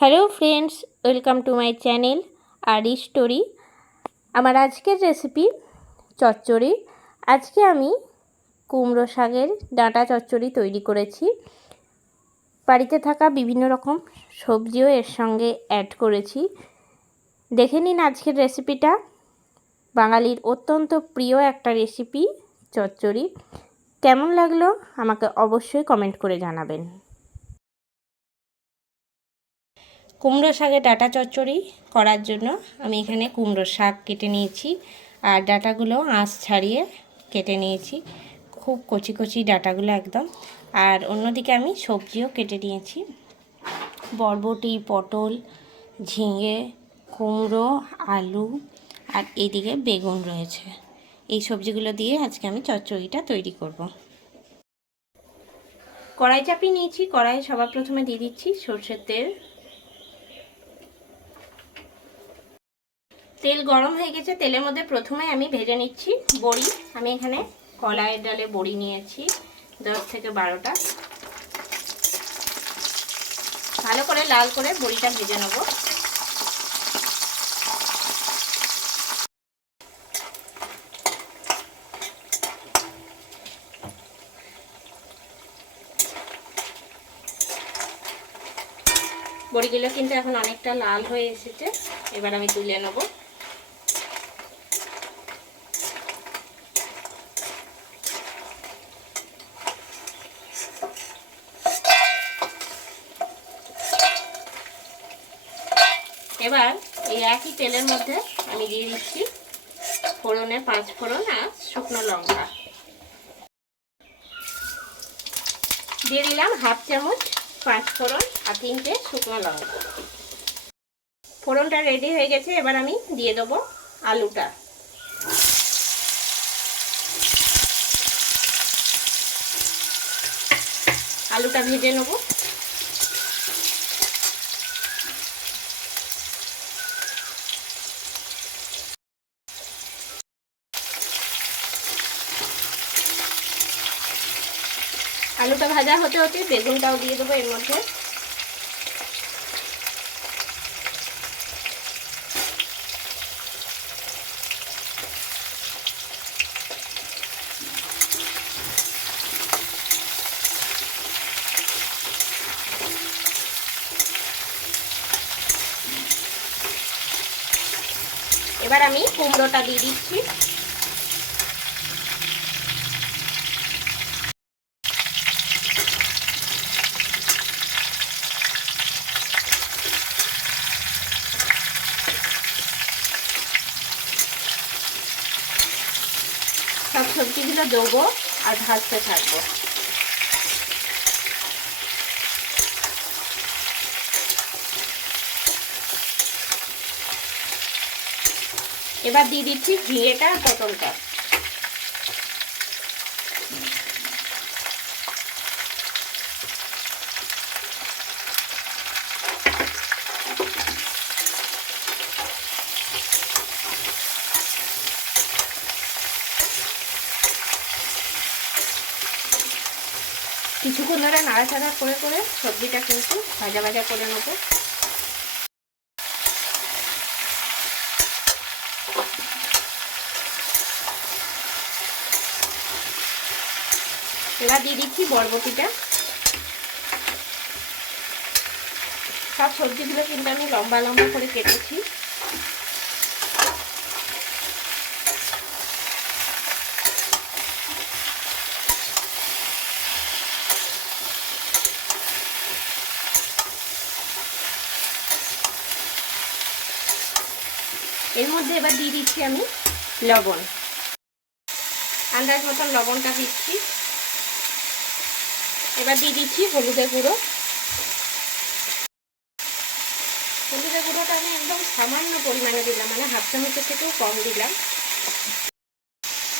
Hello friends, welcome to my channel আরি story. আমার আজকের রেসিপি চচ্চড়ি। আজকে আমি কুমড়ো শাকের ডাঁটা চচ্চড়ি তৈরি করেছি। বাড়িতে থাকা বিভিন্ন রকম সবজিও এর সঙ্গে অ্যাড করেছি। দেখে নিন আজকের রেসিপিটা। বাঙালির অত্যন্ত প্রিয় একটা রেসিপি চচ্চড়ি। কেমন লাগলো আমাকে অবশ্যই কমেন্ট করে জানাবেন। কুমড়ো শাকের ডাঁটা চচ্চড়ি করার জন্য আমি এখানে কুমড়ো শাক কেটে নিয়েছি আর ডাঁটাগুলো আঁশ ছাড়িয়ে কেটে নিয়েছি, খুব কচি কচি ডাঁটাগুলো একদম। আর অন্যদিকে আমি সবজিও কেটে নিয়েছি, বরবটি, পটল, ঝিঙে, কুমড়ো, আলু আর এইদিকে বেগুন রয়েছে। এই সবজিগুলো দিয়ে আজকে আমি চচ্চড়িটা তৈরি করব। কড়াই চাপিয়ে নিয়েছি, কড়াই সবার প্রথমে দিয়ে দিচ্ছি সরষের তেল। তেল গরম হয়ে গেছে, তেলের মধ্যে প্রথমে আমি ভেজে নিচ্ছি বড়ি। আমি এখানে কলাইয়ের ডালে বড়ি নিয়েছি 10 থেকে 12টা। ভালো করে লাল করে বড়িটা ভেজে নেব। বড়িগুলো কিন্তু এখন অনেকটা লাল হয়ে এসেছে, এবার আমি তুলে নেব। এবার এই একই তেলের মধ্যে আমি দিয়ে দিচ্ছি ফোড়নে 5 ফোড়ন আর শুকনো লঙ্কা। দিয়ে দিলাম হাফ চামচ 5 ফোড়ন আর 3টে শুকনো লঙ্কা। ফোড়নটা রেডি হয়ে গেছে, এবার আমি দিয়ে দেবো আলুটা। আলুটা ভেজে নেব। আলুটা ভাজা হতে হতে বেগুনটাও দিয়ে দেবো এর মধ্যে। এবার আমি কুমড়োটা দিয়ে দিচ্ছি। সব সবজিগুলো দেবো আর ভাজতে থাকবো। এবার দিয়ে দিচ্ছি ঝিঙেটা আর পটলটা। কিছুক্ষণ ধরে নাড়াচাড়া করে করে সবজিটা কিন্তু ভাজা ভাজা করে নেবো। এবার দিয়ে দিচ্ছি বরবটিটা। সব সবজিগুলো কিন্তু আমি লম্বা লম্বা করে কেটেছি। এর মধ্যে এবার দিয়ে দিচ্ছি আমি লবণ, আন্দাজ মতন লবণটা দিচ্ছি। এবার দিয়ে দিচ্ছি হলুদের গুঁড়ো। হলুদের গুঁড়োটা আমি একদম সামান্য পরিমাণে দিলাম, মানে হাফ চামচের থেকেও কম দিলাম।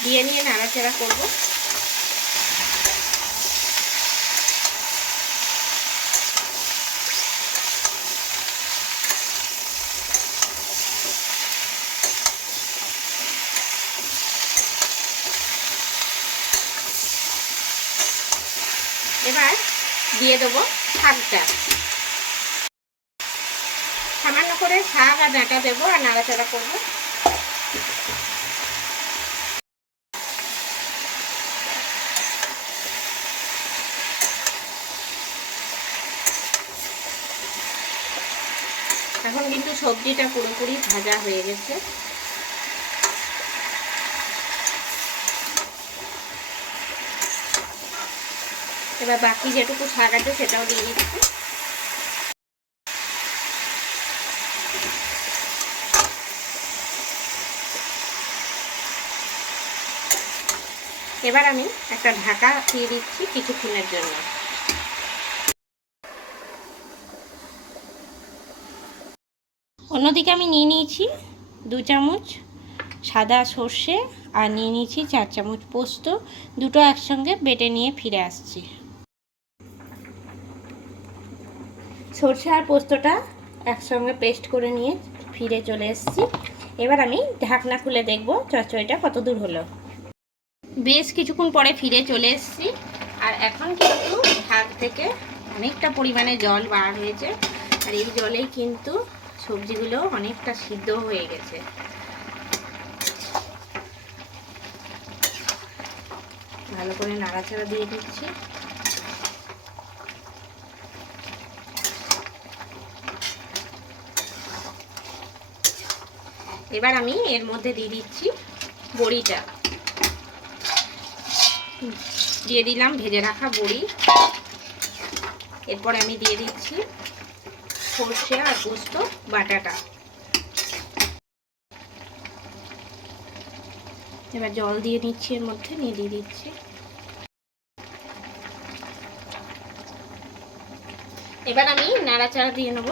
দিয়ে নিয়ে নাড়াচাড়া করব। এবার দিয়ে দেবো শাকটা। সামান্য করে শাক আর ডাঁটা দেবো আর নাড়াচাড়া করবো। এখন কিন্তু সবজিটা পুরোপুরি ভাজা হয়ে গেছে। এবার বাকি যেটুকু শাক আছে সেটাও দিয়ে দিচ্ছি। এবার আমি একটা ঢাকা দিয়ে দিচ্ছি কিছুক্ষণের জন্য। অন্যদিকে আমি নিয়ে নিয়েছি 2 চামচ সাদা সর্ষে আর নিয়ে নিয়েছি 4 চামচ পোস্ত, দুটো একসঙ্গে বেটে নিয়ে ফিরে আসছি। সর্ষে আর পোস্তটা একসঙ্গে পেস্ট করে নিয়ে ফিরে চলে এসেছি। এবার আমি ঢাকনা খুলে দেখব চচ্চড়িটা কত দূর হলো। বেশ কিছুক্ষণ পরে ফিরে চলে এসেছি আর এখন কিন্তু ঢাক থেকে অনেকটা পরিমাণে জল বার হয়েছে আর এই জলেই কিন্তু সবজিগুলো অনেকটা সিদ্ধ হয়ে গেছে। ভালো করে নাড়াচাড়া দিয়ে দিচ্ছি। এবার আমি এর মধ্যে দিয়ে দিচ্ছি বড়িটা, দিয়ে দিলাম ভেজে রাখা বড়ি। এরপর আমি দিয়ে দিচ্ছি সর্ষে আর পোস্ত বাটাটা। এবার জল দিয়ে নিচ্ছি, এর মধ্যে নিয়ে দিয়ে দিচ্ছি। এবার আমি নাড়াচাড়া দিয়ে নেব।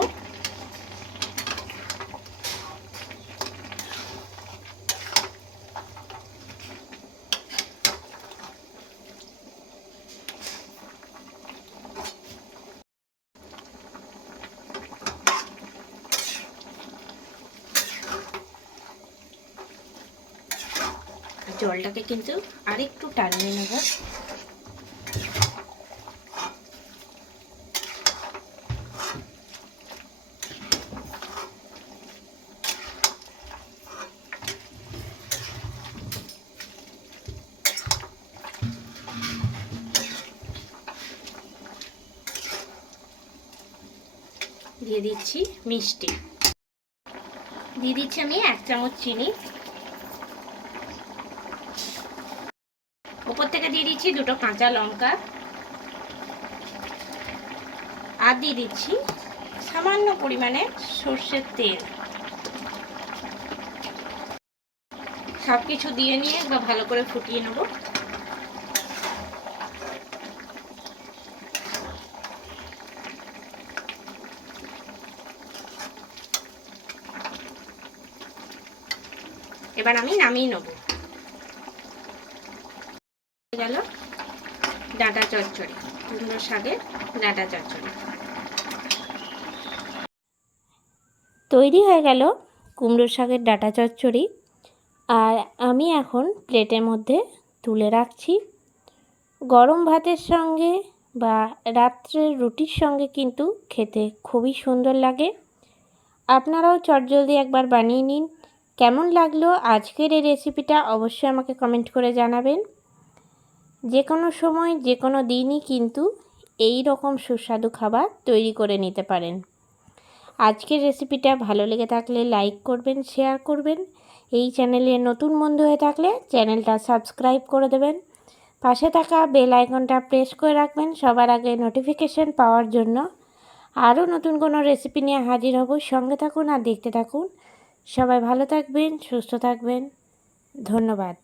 জলটাকে কিন্তু আরেকটু টানিয়ে নেব। দিয়ে দিচ্ছি মিষ্টি, দিয়ে দিচ্ছি আমি 1 চামচ চিনি। উপর থেকে দিয়ে দিচ্ছি 2টো কাঁচা লঙ্কা আর দিয়ে দিচ্ছি সামান্য পরিমাণে সর্ষের তেল। সব কিছু দিয়ে নিয়ে ভালো করে ফুটিয়ে নেব। এবার আমি নামিয়ে নেব। গেল ডাঁটা চচ্চড়ি, কুমড়ো শাকের ডাঁটা চচ্চড়ি তৈরি হয়ে গেল। কুমড়ো শাকের ডাঁটা চচ্চড়ি আর আমি এখন প্লেটের মধ্যে তুলে রাখছি। গরম ভাতের সঙ্গে বা রাত্রের রুটির সঙ্গে কিন্তু খেতে খুবই সুন্দর লাগে। আপনারাও চটজলদি একবার বানিয়ে নিন। কেমন লাগলো আজকের এই রেসিপিটা অবশ্যই আমাকে কমেন্ট করে জানাবেন। যে কোনো সময় যে কোনো দিনই কিন্তু এই রকম সুস্বাদু খাবার তৈরি করে নিতে পারেন। আজকের রেসিপিটা ভালো লেগে থাকলে লাইক করবেন, শেয়ার করবেন। এই চ্যানেলে নতুন বন্ধু হয়ে থাকলে চ্যানেলটা সাবস্ক্রাইব করে দেবেন। পাশে থাকা বেল আইকনটা প্রেস করে রাখবেন সবার আগে নোটিফিকেশন পাওয়ার জন্য। আরও নতুন কোনো রেসিপি নিয়ে হাজির হব। সঙ্গে থাকুন আর দেখতে থাকুন। সবাই ভালো থাকবেন, সুস্থ থাকবেন। ধন্যবাদ।